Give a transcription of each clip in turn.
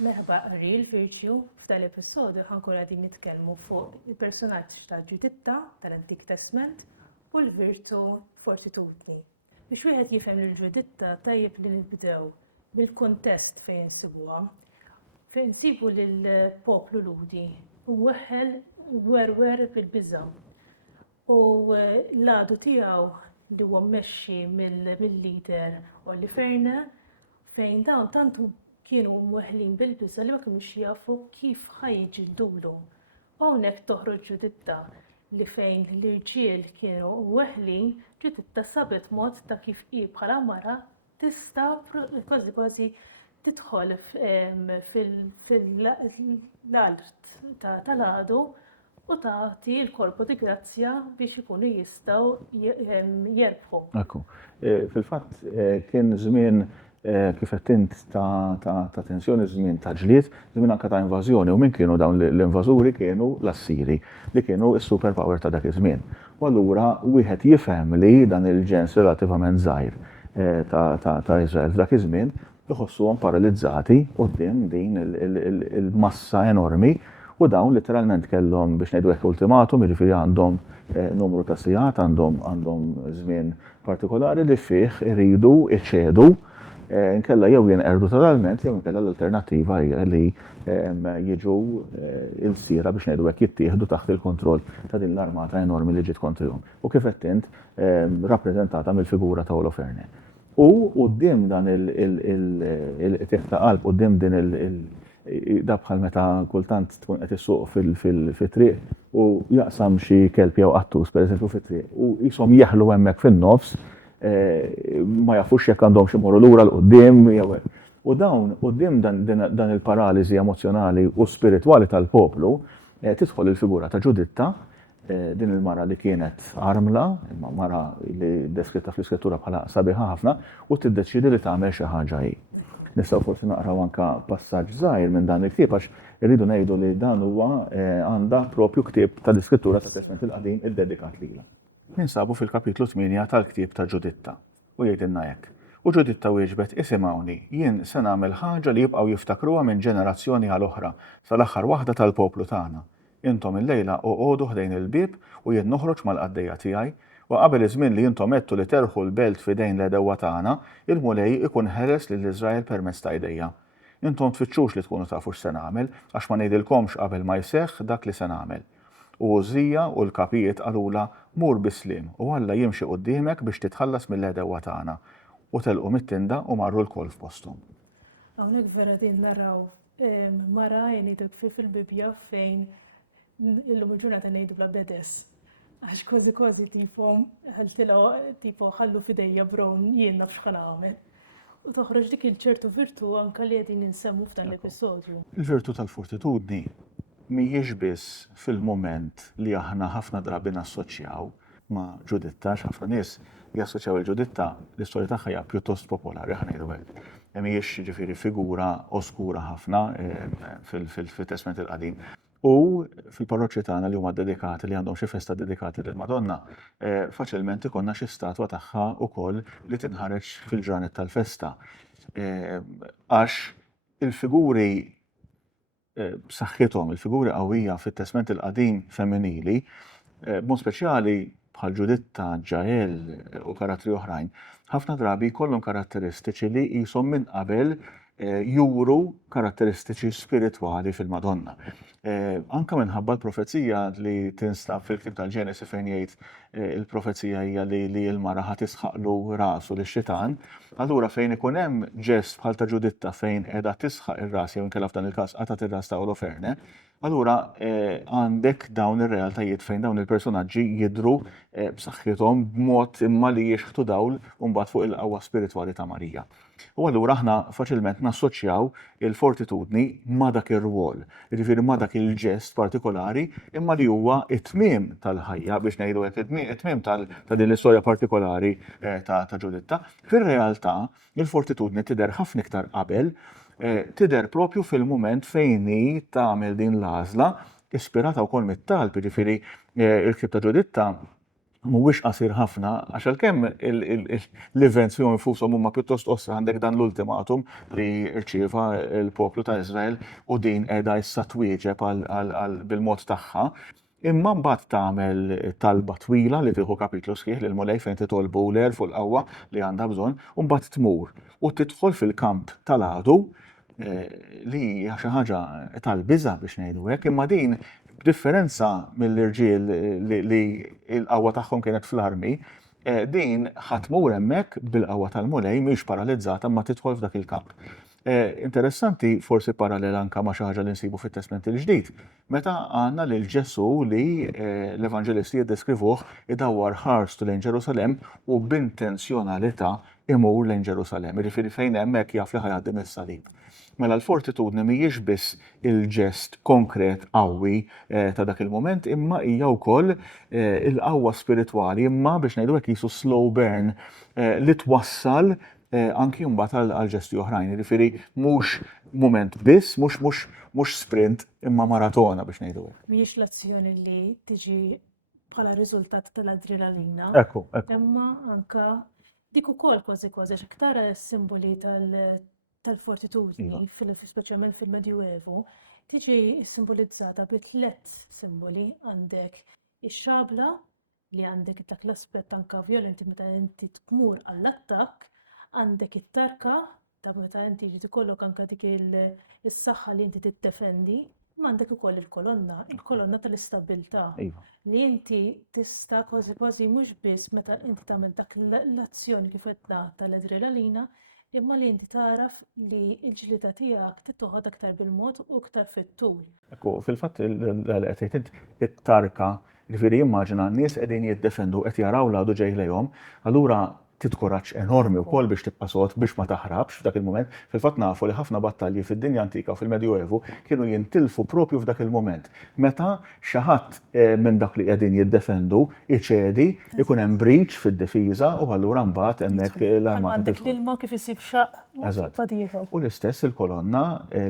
Merħba Real Virtue, f'dal episodju ħankun għadin nitkellmu fuq il-personaġġ ta' Ġuditta tal-Antik Testament u l-Virtu Fortitudni. Biex wieħed jifhem lil Ġuditta tajjeb li nibdew bil-kuntest fejn nsibuha, fejn nsibu lill-poplu Ludi u weħħel werwer bil-biża'. U l-għadu tiegħu li huwa mmexxi mill-lider Oliferne fejn dawn tantu kienu weħlin bil-biża' li ma kinux jafu kif ħajġildulu. Hawnhekk toħroġ Ġuditta li fejn l-irġiel kienu weħlin, Ġuditta sabet mod ta' kif hi bħala mara tista' kważi tidħol fil-art tal-għadu u tagħti l-korpo di grazzja biex ikunu jistgħu jerbħu. Ekku. Fil-fatt kien żmien kif qed int ta' tensjoni, żmien ta' ġlied, żmien anke ta' invażjoni u min kienu dawn l-invażuri kienu l-Assiri li kienu s-superpower ta' dak iż-żmien. U allura wieħed jifhem li dan il-ġens relattivament żgħir ta' Iżrael f'dak iż-żmien iħossuhom paralizzati quddiem din il-massa enormi u dawn literalment kellhom biex ngħidu hekk ultimatum, jiġifieri għandhom numru ta' sigħat, għandhom żmien partikolari li fih iridu iċedu inkella jew jinqerdu totalment jew inkella l-alternattiva hija li jiġu l-sira biex ngħidu hekk jittieħdu taħt il-kontroll ta' din l-armata enormi li ġiet kontrihom. U kif qed int rappreżentata mill-figura ta' Oloferne. U quddiem dan il-tieħ ta' qalb quddiem din da bħal meta kultant tkun qed issuq fit-triq u jaqsam xi kelb jew qattus pereżempju fit-triq u qishom jeħlu hemmhekk fin-nofs ma jafux jekk għandhom xi morru lura l-qudiem jew u dawn quddiem dan il-paraliżi emozjonali u spiritwali tal-poplu tidħol il-figura ta' Ġuditta din il-mara li kienet armla, mara li deskritta fl-iskrittura bħala sabiħa ħafna u tiddeċidi li tagħmel xi ħaġa hi. Nistgħu forsi naqraw anke passaġġ żgħir minn dan il-ktieb għax irridu ngħidu li dan huwa għandha proprju ktieb tal-iskrittura tat-Testament il-Qadim iddedikat lilha. Ninsabu fil-kapitlu 8 tal-ktieb ta' Ġuditta u jgħidilna hekk. U Ġuditta wieġbet isimgħuni, jien se nagħmel ħaġa li jibqgħu jiftakruha minn ġenerazzjoni għal oħra sal-aħħar waħda tal-poplu tagħna. Intom il-lejla uqogħdu ħdejn il-bieb u jien noħroġ mal-qaddejja tiegħi u qabel iż-żmien li intom għedtu li terħu l-belt f'idejn l-edewwa tagħna, il-mulej ikun ħeles lill-Iżrael permezz ta' idejja. Intom tfittxux li tkunu tafu x'se nagħmel għax ma ngħidilkomx qabel ma jseħħ dak li se nagħmel. U Użija u l-kapijiet qalula mur bisliem u Alla jimxi quddiemek biex titħallas mill-edewwa tagħna u telqu mit-tinda u marru l-kol f'posthom. Hawnhekk vera din naraw mara jgħidlek fil-Bibja fejn illum il-ġurnata ngħidu bla bedes. Għax kważi tifhom ħallu f'idejja brown jien naf x'ħan nagħmel. U toħroġ dik il-ċertu virtu anke li qegħdin insemmu f'dan l-episodju. Il-virtu tal-fortitudni mhijiex biss fil-mument li aħna ħafna drabi nassoċjaw ma' Ġuditta, ħafna nies jassoċjaw il-Ġuditta l-istorja tagħha hija pjuttost popolari ħa ngħidu hekk. Mhijiex ġifieri figura oskura ħafna fil-Testament il-Qadim. U fil-parroċċi tagħna li huma dedikati li għandhom xi festa dedikati lill-Madonna, faċilment ikollna xi statwa tagħha wkoll li tinħareġ fil-ġranet tal-festa. Għax il-figuri b'saħħithom, il-figuri qawwija fit-Testament il-Qadim femminili, b'mod speċjali bħal Ġuditta, Ġael u karattri oħrajn, ħafna drabi jkollhom karatteristiċi li qishom minn qabel juru karatteristiċi spiritwali fil-Madonna. Anka minħabba l-profezija li tinstab fil-ktieb tal-Ġenesi fejn jgħid il-profezija hija li l-mara ħadd tisħaqlu rasu lix-xitan, allura fejn ikun hemm ġest bħal ta' Ġuditta fejn qiegħda tisħaq ir-ras jew inkella f'dan il-każ qatat ir-ras ta' Oloferne, allura għandek dawn ir-realtajiet fejn dawn il-personaġġi jidhru b'saħħithom b'mod imma li jixħtu dawl u mbagħad fuq il-qawwa spiritwali ta' Marija. U allura aħna faċilment nassoċjaw il-fortitudni ma' dak ir-rwol, jiġifieri ma' dak il-ġest partikolari imma li huwa it-tmiem tal-ħajja biex ngħidu hekk it-tmiem ta' din l-istorja partikolari ta' Ġuditta. Fir-realtà il-fortitudni tidher ħafna iktar qabel, tidher propju fil-mument fejn hi tagħmel din l-għażla ispirata wkoll mit-talb, jiġifieri il-ktieb ta' Ġuditta mhuwiex qasir ħafna għax għalkemm l-events fihom infushom huma pjuttost qosra għandek dan l-ultimatum li rċieva l-poplu ta' Iżrael u din qiegħda issa twieġeb bil-mod tagħha. Imma mbagħad tagħmel talba twila li tieħu kapitlu sħiħ lil Mulej fejn titolbu l-erf u l-qawwa li għandha bżonn u mbagħad tmur u tidħol fil-kamp tal-għadu li hija xi ħaġa tal-biża' biex ngħidu hekk, imma din b'differenza mill-irġiel li l-qawwa tagħhom kienet fl-armi, din ħatmur hemmhekk bil-qawwa tal-Mulej mhix paralizzata ma tidħol f'dak il-kamp. Interessanti forsi parallel anka ma' xi ħaġa li nsibu fit-Testament il-Ġdid. Meta għandna lil Ġesu li l-Evanġelisti jiddeskrivuh idawwar ħarstu lejn Ġerusalemm u b'intenzjonalità imur lejn Ġerusalemm. Jiġifieri fejn hemmhekk jaf li ħajgħaddim is-salib. Mela l-fortitudni mhijiex biss il-ġest konkret qawwi ta' dak il-moment, imma hija wkoll il-qawwa spiritwali, imma biex ngħidu hekk qisu slow burn li twassal anki mbagħad għal ġesti oħrajn. Jiġifieri mhux mument biss, mhux sprint imma maratona biex ngħidu hekk. Mhijiex l-azzjoni li tiġi bħala riżultat tal-adrenalina. Ekku. Imma anka dik ukoll kważi aktar simboli tal-fortitudni, speċjalment fil-Medjuevu, tiġi simbolizzata bi 3 simboli. Għandek ix-xabla li għandek dak l-aspett anka vjolenti meta inti tmur għall-attakk, għandek it-tarka ta' meta inti jiġi tikollok anka dik is-saħħa li inti tiddefendi, imma għandek ukoll il-kolonna tal-istabilità. Li inti tista' kważi mhux biss meta inti tagħmel dak l-azzjoni kif qed tal-adrenalina, imma li inti taraf li l-ġlieda tiegħek tittoħod aktar bil-mod u aktar fit-tul. Ekku, fil-fatt it-tarka, jiġifieri immaġina n-nies qegħdin jiddefendu qed jaraw l-għadu ġej lejhom, allura titkoraġġ enormi wkoll biex tibqa' sod biex ma taħrabx f'dak il-mument. Fil-fatt nafu li ħafna battalji fid-dinja antika u fil-Medjuevu kienu jintilfu propju f'dak il-mument. Meta xi ħadd minn dak li qegħdin jiddefendu iċedi, ikun hemm breach fid-difiża u allura mbagħad hemmhekk l-armata. Għandek l-ilma kif isib xaq. U l-istess il-kolonna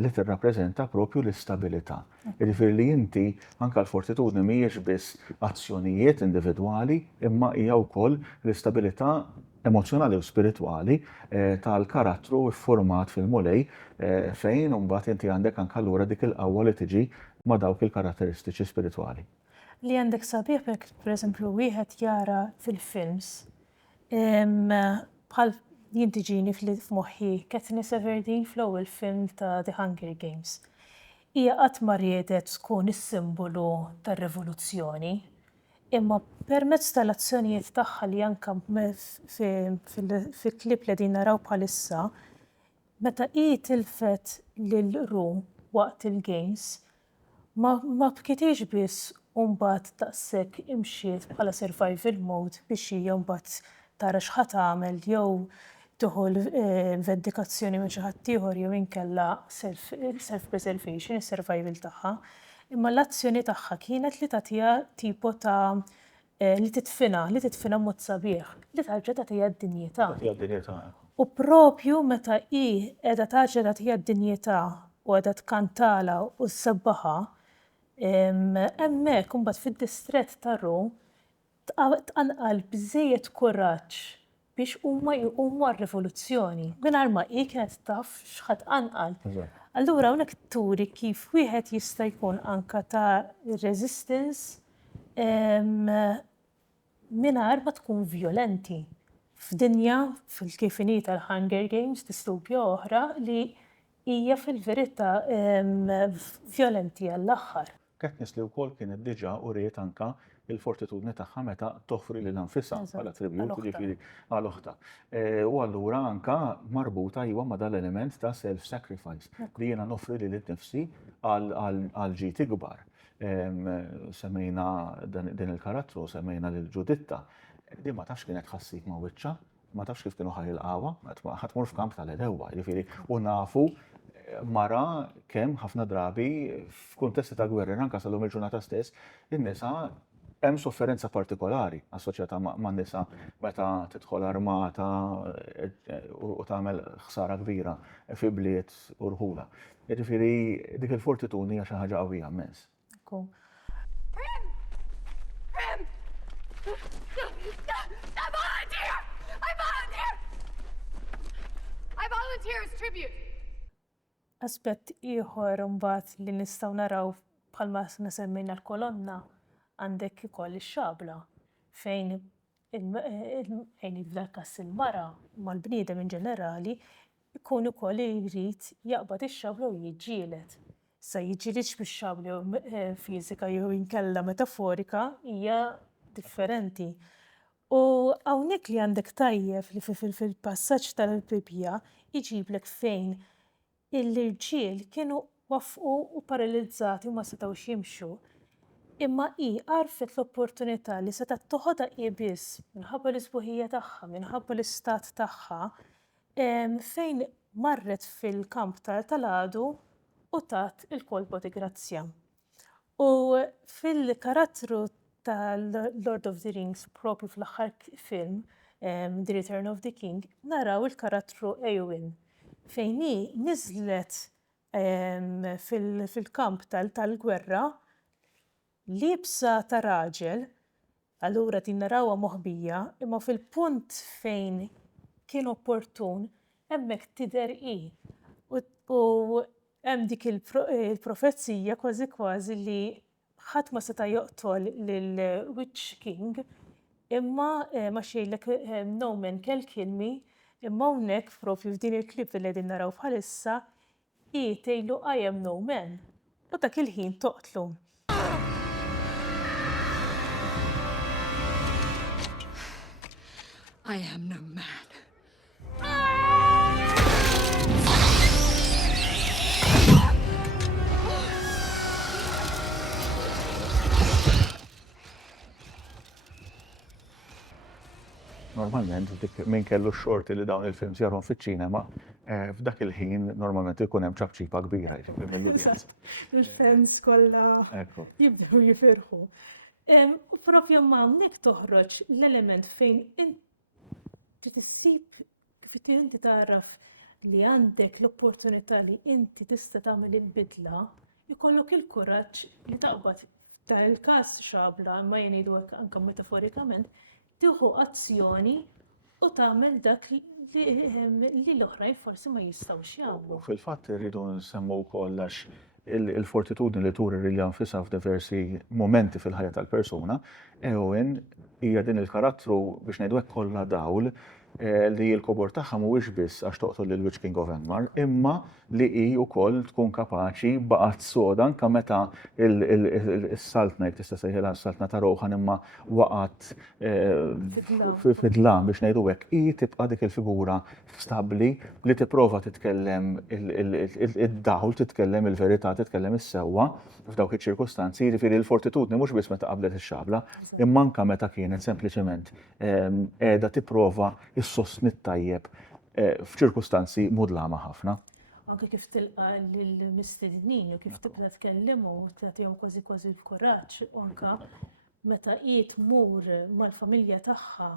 li tirrappreżenta propju l-istabilità. Jiġifieri li inti anke l-fortitudni mhijiex biss azzjonijiet individwali, imma hija wkoll l-istabilità emozjonali u spiritwali tal-karattru ffurmat fil-Mulej fejn mbagħad inti għandek anke allura dik il-qawwa li tiġi ma' dawk il-karatteristiċi spiritwali. Li għandek sabiħ pereżempju wieħed jara fil-films bħal jien tiġini f'moħħi Katniss Everdeen fl-ewwel film ta' The Hunger Games. Hija qatt ma riedet tkun is-simbolu tar-rivoluzzjoni, imma permezz tal-azzjonijiet tagħha li anke fil-klip li din naraw bħalissa, meta hi tilfet lil-Ru waqt il-Games, ma bkitix biss u mbagħad daqshekk imxiet bħala survival mode biex hija mbagħad tara x'ħadd tagħmel jew tieħu l-vendikazzjoni minn xi ħadd ieħor jew inkella self-preservation, is-survival tagħha. Imma l-azzjoni tagħha kienet li tagħtiha tipo ta' li titfina mod sabiħ, li tarġa' tagħtiha d-dinjità. U propju meta hi qiegħda tarġa' tagħtiha d-dinjità u qiegħda tkantala u ssebbaħa, hemmhekk imbagħad fid-distrett ta' Ru tqanqal biżżejjed kuraġġ biex huma jqumu għar-rivoluzzjoni mingħajr ma hi kienet taf x'ħadd anqal. Allura hawnhekk turi kif wieħed jista' jkun anke ta' resistance mingħajr ma tkun vjolenti. F'dinja kif inhi tal-Hunger Games distopja oħra li hija fil-verità vjolenti għall-aħħar. Katniss li wkoll kienet diġà uriet anke il-fortitudni tagħha meta toffri lil anfisha bħala tribut jiġifieri għall-oħta. U allura anke marbuta iwa ma' dal-element ta' self-sacrifice li jiena noffri lil innifsi għal ġid ikbar. Semmejna din il-karattru, semmejna lil Ġuditta. Din ma tafx kienet ħassib ma' wiċċa, ma tafx kif kienu ħajilqawha, ħadd tmur f'kamp tal-Edewwa, jiġifieri u nafu mara kemm ħafna drabi f'kuntesti ta' gwerra anke salhom il-ġurnata stess, in-nisa hemm sofferenza partikolari assoċjata man-nisa meta tidħol armata u tagħmel ħsara kbira fi bliet u rħula. Jiġifieri dik il-fortitudni hija xi ħaġa qawwija immens. volunteers tribute. Aspett ieħor imbagħad li nistgħu naraw bħalma semmejna l-kolonna għandek ukoll ix-xabla fejn f'dan każ il-mara mal-bniedem in ġenerali ikun ukoll jrid jaqbad ix-xabla u jiġġieled. Sa jiġġielidx bix-xabla fiżika jew inkella metaforika hija differenti. U hawnhekk li għandek tajjeb li fil-passaġġ tal-Bibja jiġiblek fejn l-irġiel kienu waffqu u paralizzati u ma setgħux jimxu. Imma hi għarfet l-opportunità li seta' toħodha hi biss minħabba l-isbuħija tagħha, minħabba l-istat tagħha, fejn marret fil-kamp tal-għadu u tat il-kolba di grazzja. U fil-karattru tal-Lord of the Rings, propju fl-aħħar film, The Return of the King, naraw il-karattru Eowyn, fejn hi niżlet fil-kamp tal-gwerra liebsa ta' raġel, allura din narawha moħbija, imma fil-punt fejn kien opportun hemmhekk tidher hi. U hemm dik il-profezzija kważi kważi li ħadd ma seta' joqtol lil-Witch King imma ma xejlek no man can kill me, imma hawnhekk propju f'din il-klip li qegħdin naraw bħalissa hi tgħidlu I am no man. U dak il-ħin toqtlu. I am no man. Normalment, min kellu x-xorti li dawn il-films jarhom fiċ-ċinema, f'dak il-ħin normalment ikun hemm ċabċipa kbira. Eżatt, il-fans kollha jibdew jifirħu. U propju ma hawnhekk toħroġ l-element fejn inti tissib kif inti taraf li għandek l-opportunità li inti tista' tagħmel il-bidla, ikollok il-kuraġġ li taqbad f'dan il-każ xabla ma jgħidu hekk anke metaforikament, tieħu azzjoni u tagħmel dak li l-oħrajn forsi ma jistgħux jagħmlu. Fil-fatt irridu nsemmu wkoll għax il-fortitudni li turi li nfisha f'diversi momenti fil-ħajja tal-persuna, Eowyn hija din il-karattru biex ngħidu hekk kollha dawl li l-kobor tagħha mhuwiex biss għax toqtol lil-Witch King of Angmar, imma li hi wkoll tkun kapaċi baqgħet soda anke meta is-Salt Knight tista' sejħilha s-Saltna ta' Rohan imma waqgħet fidlam biex ngħidu hekk, hi tibqa' dik il-figura stabbli li tipprova titkellem id-dawl, titkellem il-verità, titkellem is-sewwa f'dawk iċ-ċirkustanzi, jiġifieri l-fortitudni mhux biss meta qablet ix-xabla, imma anke meta kienet sempliċement qiegħda tipprova is-sostni tajjeb f'ċirkustanzi mudlama ħafna. Anke kif tilqa lill-mistednin u kif tibda tkellimhom u tagħtihom kważi kważi l-kuraġġ u anke meta hi tmur mal-familja tagħha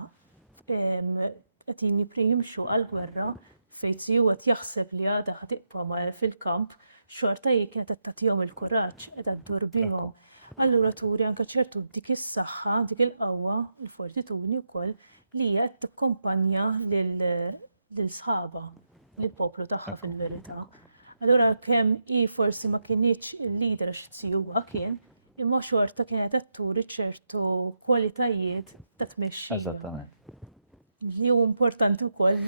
qed jimxu għall-gwerra fejn qed jaħseb li għadha ħatiqpa' fil-kamp, xorta hi kienet qed tagħtihom il-kuraġġ qiegħda ddur bihom. Allura turi anke ċertu dik is-saħħa, dik il-qawwa, il-fortitudni wkoll li hija qed tikkompanja lil sħaba, lill-poplu tagħha fil-verità. Allura kemm hi forsi ma kienx il-leader għax tsjuha kien, imma xorta kienet qed turi ċertu kwalitajiet ta' tmexxija. Li hu importanti wkoll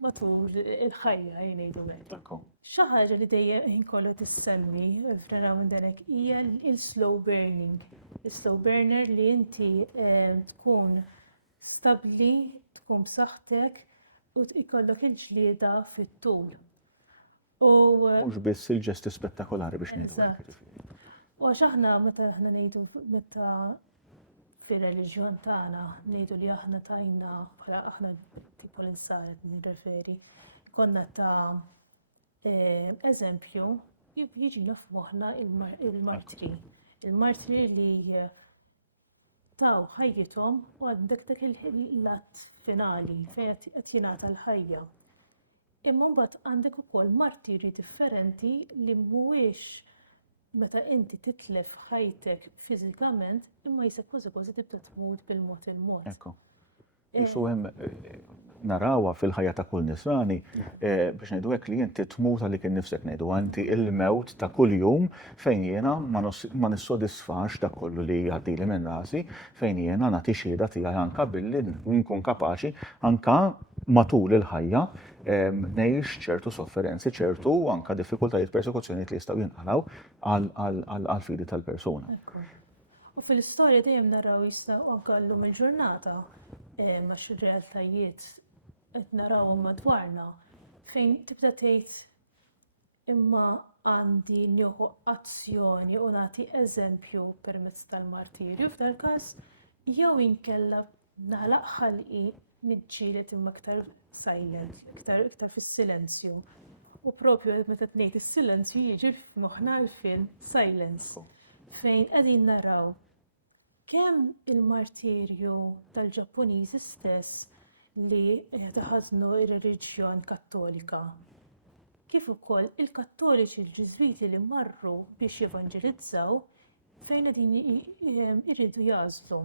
matul il-ħajja ngħidu hekk. Xi ħaġa li dejjem inkollu tissemmi f'naraw minn dan hekk hija l-slow burning. Il-slow burner li inti tkun stabbli, tkun b'saħħtek u ikollok il-ġlieda fit-tul. Mhux biss il-ġesti spettakolari biex ngħidu. Eżatt. U għax aħna meta aħna ngħidu meta fir-reliġjon tagħna ngħidu li aħna tajna bħala aħna tipo l-insaret nirreferi, konna ta' eżempju jiġina f'moħħna il-martri. Il-martri li taw ħajjithom u għandek dak il-lat finali fejn qed jingħata l-ħajja. Imma mbagħad għandek ukoll martiri differenti li mhuwiex meta inti titlef ħajtek fiżikament imma jisek kważi kważi tibda tmut bil-mod il-mod. Ekku. Hemm narawha fil-ħajja ta' kull nisrani biex ngħidu hekk li inti tmut għalik innifsek ngħidu inti il-mewt ta' kuljum fejn jiena ma nissodisfax dak kollu li jgħaddili minn rasi fejn jiena nagħti xhieda tiegħi anke billi nkun kapaċi anke matul il-ħajja ngħix ċertu sofferenzi, ċertu anke diffikultajiet, persekuzzjonijiet li jistgħu jinqalgħu għall-fidi tal-persuna. U fil-istorja dejjem naraw jistgħu anke llum il-ġurnata għax ir-realtajiet qed narawhom madwarna fejn tibda tgħid imma għandi nieħu azzjoni u nagħti eżempju permezz tal-martirju f'dal każ jew inkella nagħlaq ħalqi niġġieled imma iktar silent, iktar fis-silenzju. U propju meta tgħid is-silenzju jiġi f'moħħna l-film Silence fejn qegħdin naraw kemm il-martirju tal-Ġappuniżi stess li jaħdnu ir-reliġjon Kattolika. Kif ukoll il-Kattoliċi l-Ġiżwiti li marru biex jevanġelizzaw fejn qegħdin iridu jażlu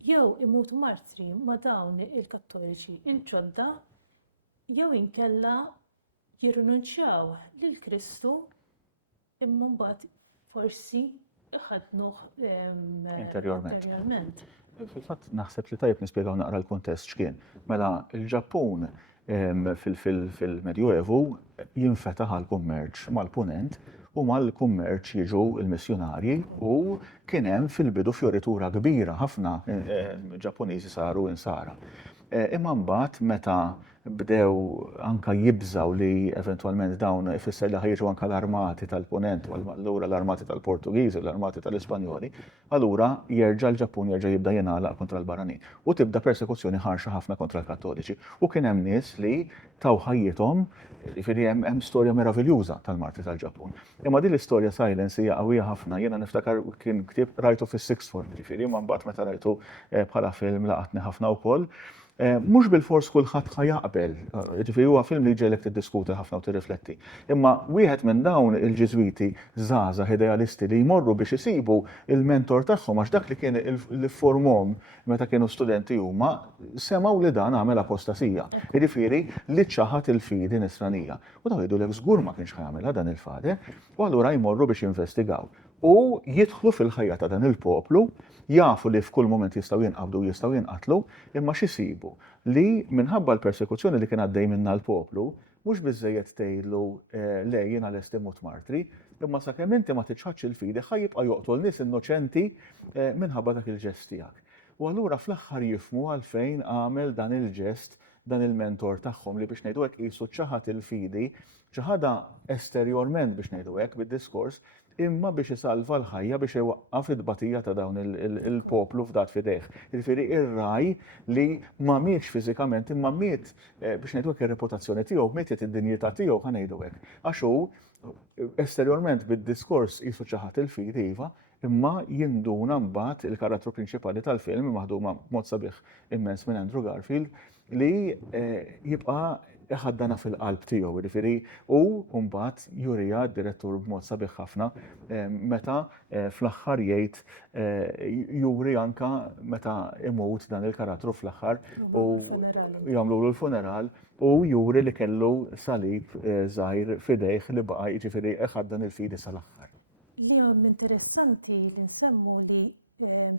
jew imutu martri ma' dawn il-Kattoliċi il-ġodda jew inkella jirrinunċjaw lil Kristu imma mbagħad forsi iħadnuh interjorment. Fil-fatt naħseb li tajjeb nispjegaw naqra l-kuntest x'kien. Mela il-Ġappun fil-Medjuevu jinfetaħ għall-kummerċ mal-punent u mal-kummerċ jiġu il-missjonarji u kien hemm fil-bidu fjoritura kbira ħafna Ġappuniżi saru insara. Imma mbagħad meta bdew anka jibżaw li eventwalment dawn ifisser li ħajġu anka l-armati tal-Punent u allura l-armati tal-Portugiżi u l-armati tal-Ispanjoli, allura jerġa' l-Ġappun jerġa' jibda jingħalaq kontra l-barranin. U tibda persekuzzjoni ħarxa ħafna kontra l-Kattoliċi. U kien hemm nies li taw ħajjithom, jiġifieri hemm storja meraviljuża tal-martri tal-Ġappun. Imma din l-istorja Silence hija qawwija ħafna, jiena niftakar kien ktieb rajtu fis-Sixth Form, jiġifieri ma mbagħad meta rajtu bħala film laqatni ħafna wkoll. Mhux bil-fors kulħadd ħajaqbel, jiġifieri huwa film li ġejlek tiddiskuti ħafna u tirrifletti. Imma wieħed minn dawn il-Ġiżwiti żgħażagħ idealisti li jmorru biex isibu il-mentor tagħhom għax dak li kien li formhom meta kienu studenti huma semgħu li dan għamel apostasija. Jiġifieri li ċaħat il-fidi nisranija. U daw jgħidulek żgur ma kienx ħajamilha dan il-fader, u allura jmorru biex jinvestigaw. U jidħlu fil-ħajja ta' dan il-poplu, jafu li f'kull moment jistgħu jinqabdu jistgħu jinqatlu, imma x'isibu li minħabba l-persekuzzjoni li kien għaddej minna l-poplu, mhux biżżejjed tgħidlu le jiena lest imut martri, imma sakemm inti ma tiċħadx il-fidi ħajjibqa' joqtol nies innoċenti minħabba dak il-ġest tiegħek. U allura fl-aħħar jifhmu għalfejn għamel dan il-ġest dan il-mentor tagħhom li biex ngħidu hekk qisu ċaħat il-fidi, ċaħadha esterjorment biex ngħidu hekk bid-diskors, imma biex isalva l-ħajja biex iwaqqaf id-batija ta' dawn il-poplu f'dat fidejh. Jiġifieri ir-raj li ma mietx fiżikament imma miet biex ngħidu hekk ir-reputazzjoni tiegħu, mietet id-dinjità tiegħu ħa ngħidu hekk. Għax hu esterjorment bid-diskors qisu ċaħat il-fidi iva, imma jinduna mbagħad il-karattru prinċipali tal-film maħduma mod sabiħ immens minn Andrew Garfield li jibqa' ħaddana fil-qalb tiegħu, jiġifieri u mbagħad jurija d-direttur b'mod sabiħ ħafna meta fl-aħħar jgħid juri anka meta imut dan il-karattru fl-aħħar jagħmlu l-funeral u juri li kellu salib żgħir fidejh li baqa' jiġifieri ħaddan il-fidi sal-aħħar. Li hemm interessanti li nsemmu li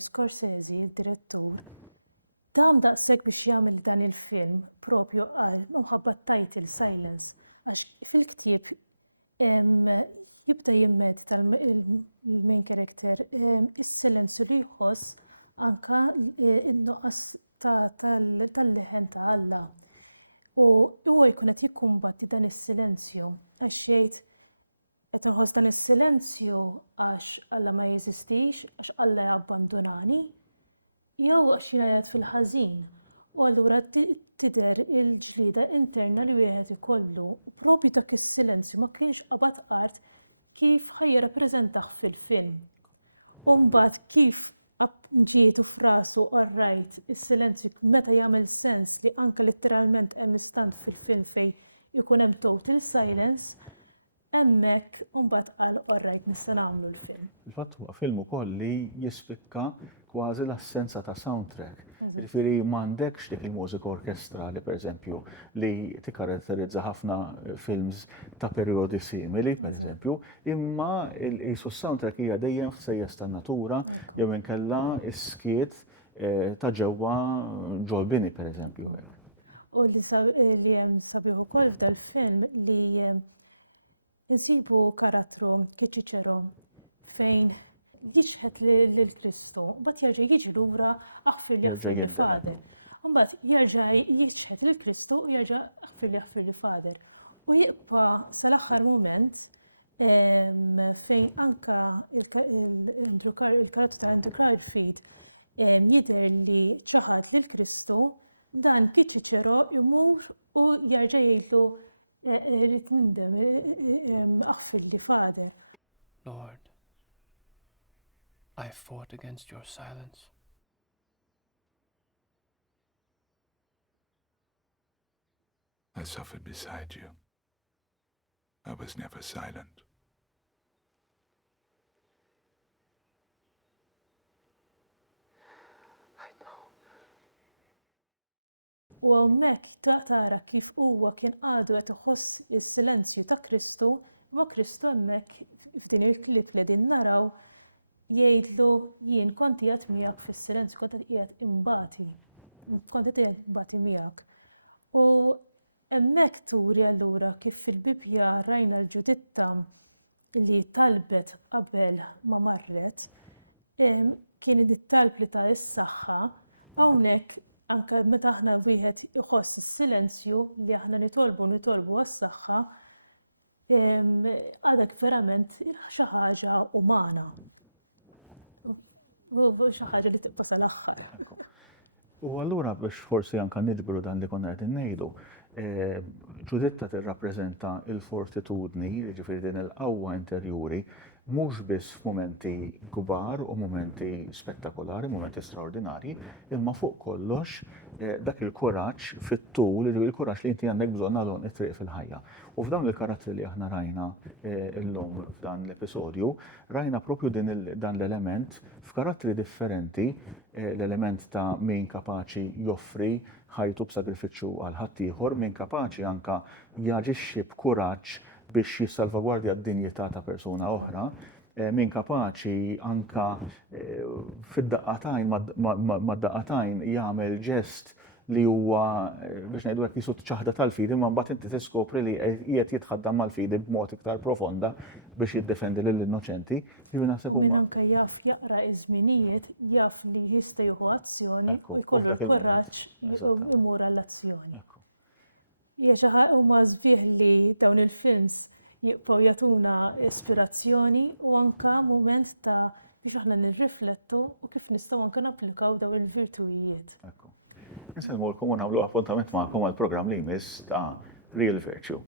Scorsese, id-direttur, dam daqshekk biex jagħmel dan il-film propju għal minħabba t-title Silence għax fil-ktieb jibda jimmed tal-main character is-silenzju li jħoss anka in-nuqqas tal-leħen ta' Alla. U huwa jkun qed jikkumbatti dan is-silenzju għax jgħid qed inħoss dan is-silenzju għax Alla ma jeżistix, għax Alla jabbandunani, jew għax jiena qiegħed fil-ħażin. U allura tidher il-ġlieda interna li wieħed ikollu u propju dak is-silenzju ma kienx qabad qart kif ħajjirrappreżentah fil-film. U mbagħad kif ġietu f'rasu rajt is-silenzju meta jagħmel sens li anke letteralment hemm istant fil-film fejn ikun hemm total silence, hemmhekk mbagħad qal orrajt nista' nagħmlu l-film. Il-fatt huwa film ukoll li jispikka kważi l-assenza ta' soundtrack. Ġifieri m'għandekx dik il-mużika orkestrali pereżempju li tikkaratterizza ħafna films ta' perjodi simili pereżempju, imma s-soundtrack hija dejjem f'sejjes tan-natura jew inkella iskiet ta' ġewwa ġolbini pereżempju. U li hemm sabiħ ukoll f'dal-film li insibu karattru Kiċiċero fejn jiġħed lill-Kristu, mbagħad jerġa' jiġi lura aħfir li Fader. Mbagħad jerġa' jiġħed lill-Kristu u jerġa' aħfir li Fader. U jibqa' sal-aħħar mument fejn anka il-karattru ta' Andrew Garfield jidher li ċaħad lill-Kristu, dan Kiċiċero imur u jerġa' jgħidlu rrid nindem aħfir li Fader. Lord, I fought against your silence. I suffered beside you. I was never silent. U hemmhekk tara kif huwa kien għadu qed iħoss is-silenzju ta' Kristu, imma Kristu hemmhekk f'din il-klipp li din naraw jgħidlu jien kont qiegħed miegħek fis-silenzju, kont qed qiegħed imbagħti. Kont qed qiegħed imbagħti miegħek. U hemmhekk turi allura kif fil-Bibja rajna l-Ġuditta li talbet qabel ma marret kien it-talb li ta' is-saħħa hawnhekk anke meta aħna wieħed iħoss is-silenzju li aħna nitolbu għas-saħħa għadek verament xi ħaġa umana. Xi ħaġa li tibqa' sal-aħħar. U allura biex forsi anke nidbru dan li konna qed ngħidu, Ġuditta tirrappreżenta l-fortitudni, jiġifieri din il-qawwa interjuri, mhux biss f'mumenti kbar u momenti spettakolari, momenti straordinarji, imma fuq kollox dak il-kuraġġ fit-tul, il-kuraġġ li inti għandek bżonn għalhom it-triq fil-ħajja. U f'dawn il-karattri li aħna rajna llum f'dan l-episodju, rajna propju dan l-element f'karattri differenti, l-element ta' min kapaċi joffri ħajtu b'sagrifiċċju għal ħaddieħor, min kapaċi anka jaġixxi b'kuraġġ biex jissalvagwardja d-dinjità ta' persuna oħra, min kapaċi anka fid-daqqatajn mad-daqqatajn jagħmel ġest li huwa biex ngħidu hekk jisu ċaħda tal-fidi, imma mbagħad inti tiskopri li qiegħed jitħaddam mal-fidi b'mod iktar profonda biex jiddefendi lill-innoċenti. U min anke jaf jaqra iż-żminijiet, jaf li jista' jieħu azzjoni u jkollu l-kuraġġ li imur għall-azzjoni. Huma żbieħ li dawn il-films jibqgħu jagħtuna ispirazzjoni u anke mument ta' biex aħna nirriflettu u kif nistgħu anke napplikaw dawn il-virtujiet. Nisimgħulkom u nagħmlu appuntament magħkom għall-programm li jmiss ta' Real Virtue.